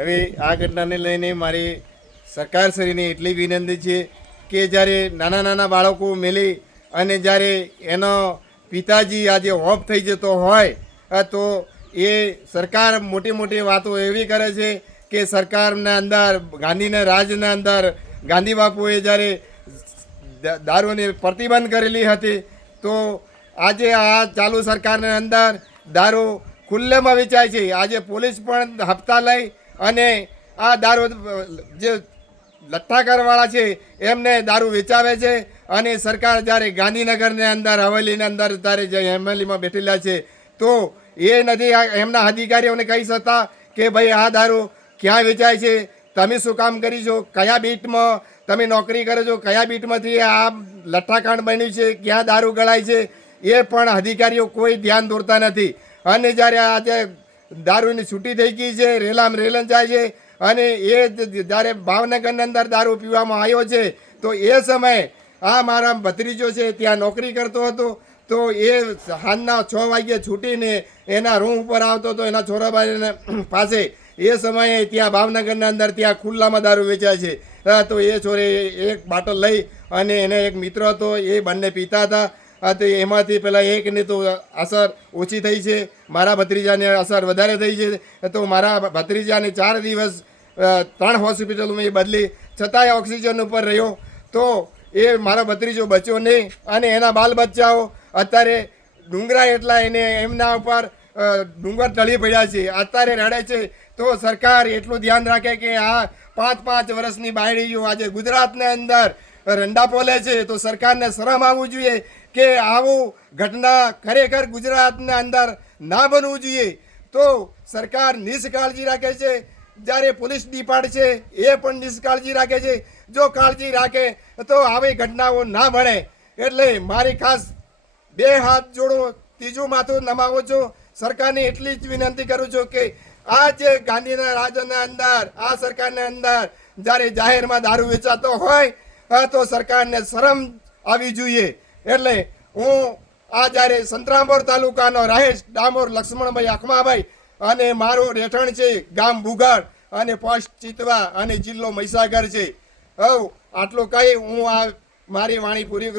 હવે આ ઘટનાને લઈને મારી સરકારશ્રીને એટલી વિનંતી છે કે જ્યારે નાના નાના બાળકો મેલી અને જ્યારે એનો પિતાજી આજે ઓફ થઈ જતો હોય તો એ સરકાર મોટી મોટી વાતો એવી કરે છે કે સરકારના અંદર ગાંધીના રાજના અંદર ગાંધી બાપુએ જ્યારે દારૂને પ્રતિબંધ કરેલી હતી તો આજે આ ચાલુ સરકારના અંદર દારૂ ખુલ્લેમાં વેચાય છે. આજે પોલીસ પણ હપ્તા લઈ અને આ દારૂ જે લઠ્ઠાકરવાળા છે એમને દારૂ વેચાવે છે. અને સરકાર જ્યારે ગાંધીનગરની અંદર હવેલીની અંદર ત્યારે જે એમએલએમાં બેઠેલા છે તો એ નથી એમના અધિકારીઓને કહી શકતા કે ભાઈ આ દારૂ ક્યાં વેચાય છે, તમે શું કામ કરી છો, કયા બીટમાં તમે નોકરી કરો છો, કયા બીટમાંથી આ લઠ્ઠાકાંડ બન્યું છે, ક્યાં દારૂ ગળાય છે, એ પણ અધિકારીઓ કોઈ ધ્યાન દોરતા નથી. અને જ્યારે આજે દારૂની છૂટી થઈ ગઈ છે, રેલામ રેલન જાય છે અને એ જ્યારે ભાવનગરની અંદર દારૂ પીવામાં આવ્યો છે તો એ સમયે આ મારા ભત્રીજો છે ત્યાં નોકરી કરતો હતો તો એ સાંજના 6 વાગ્યે છૂટીને એના રૂમ ઉપર આવતો હતો એના છોરાબાઈને પાસે. એ સમયે ત્યાં ભાવનગરના અંદર ત્યાં ખુલ્લામાં દારૂ વેચાય છે. તો એ છોરે એક બાટલ લઈ અને એને એક મિત્ર હતો એ બંને પીતા હતા. તો એમાંથી પેલા એકને તો અસર ઓછી થઈ છે, મારા ભત્રીજાને અસર વધારે થઈ છે. તો મારા ભત્રીજાને 4 દિવસ 3 હોસ્પિટલોમાં એ બદલી છતાંય ઓક્સિજન ઉપર રહ્યો. તો એ મારો ભત્રીજો બચ્યો નહીં અને એના બાલ બચ્ચાઓ અત્યારે ડુંગરા એટલા એને એમના ઉપર ડુંગર ટળી પડ્યા છે, અત્યારે રડે છે. તો સરકાર એટલું ધ્યાન રાખે કે આ 5-5 વર્ષની બાયડીઓ આજે ગુજરાતની અંદર રંડા પોલે છે તો સરકારને શરમ આવવું જોઈએ કે આવું ઘટના ખરેખર ગુજરાતના અંદર ના બનવું જોઈએ. તો સરકાર નિષ્કાળજી રાખે છે, જ્યારે પોલીસ ડિપાર્ટ છે એ પણ નિષ્કાળજી રાખે છે. જો કાળજી રાખે તો આવી ઘટનાઓ ના બને. એટલે મારી ખાસ 2 હાથ જોડો, ત્રીજું માથું નમાવું છું. સરકારને એટલી જ વિનંતી કરું છું કે આ જે ગાંધીના રાજના અંદર આ સરકારના અંદર જ્યારે જાહેરમાં દારૂ વેચાતો હોય તો સરકારને શરમ આવી જોઈએ. એટલે હું આ જ્યારે સંતરામપુર તાલુકાનો રહીશ ડામોર લક્ષ્મણભાઈ અખમાભાઈ અને મારું રહેઠાણ છે ગામ બુગાડ અને પોસ્ટ ચિતવા અને જિલ્લો મહીસાગર છે. આટલું કહી હું આ મારી વાણી પૂરી કરું છું.